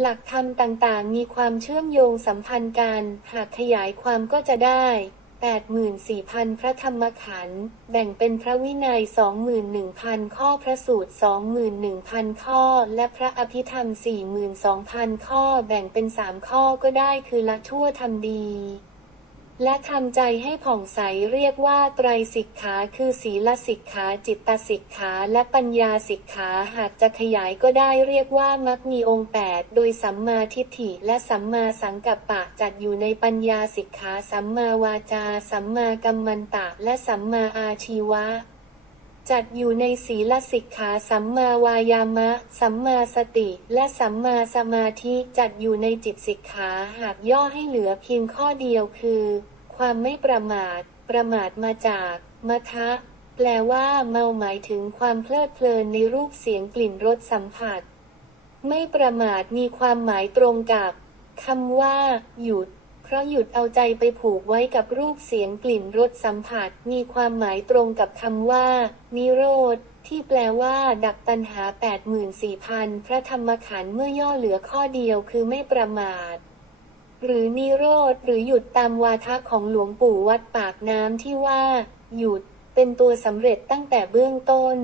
หลักธรรมต่างๆ มีความเชื่อมโยงสัมพันธ์กัน หากขยายความก็จะได้ 84,000 พระธรรมขันธ์ แบ่งเป็นพระวินัย 21,000 ข้อ พระสูตร 21,000 ข้อ และพระอภิธรรม 42,000 ข้อ แบ่งเป็น 3 ข้อก็ได้คือละชั่วทำดี และทำใจให้ผ่องใสเรียกว่าไตรสิกขาคือศีลสิกขาจิตตสิกขาและปัญญาสิกขาหากจะขยายก็ได้เรียกว่ามักมีองค์ 8 โดยสัมมาทิฏฐิและสัมมาสังกัปปะจัดอยู่ในปัญญาสิกขาสัมมาวาจา สัมมากัมมันตะ และสัมมาอาชีวะจัดอยู่ในศีลสิกขาสัมมาวายามะ สัมมาสติ และสัมมาสมาธิจัดอยู่ในจิตสิกขาหากย่อให้เหลือเพียงข้อเดียวคือ ความไม่ประมาท ประมาทมาจากมะทะ แปลว่าเมาหมายถึงความเพลิดเพลินในรูปเสียงกลิ่นรสสัมผัส ไม่ประมาทมีความหมายตรงกับคำว่า หยุด เพราะหยุดเอาใจไปผูกไว้กับรูปเสียงกลิ่นรสสัมผัส มีความหมายตรงกับคำว่า นิโรธ ที่แปลว่า ดับตัณหา 84,000 พระธรรมขันธ์เมื่อย่อเหลือข้อเดียวคือไม่ประมาท นิโรธหรือหยุดตามวาทะของหลวงปู่วัดปากน้ำที่ว่า หยุดเป็นตัวสำเร็จตั้งแต่เบื้องต้น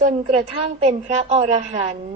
จนกระทั่งเป็นพระอรหันต์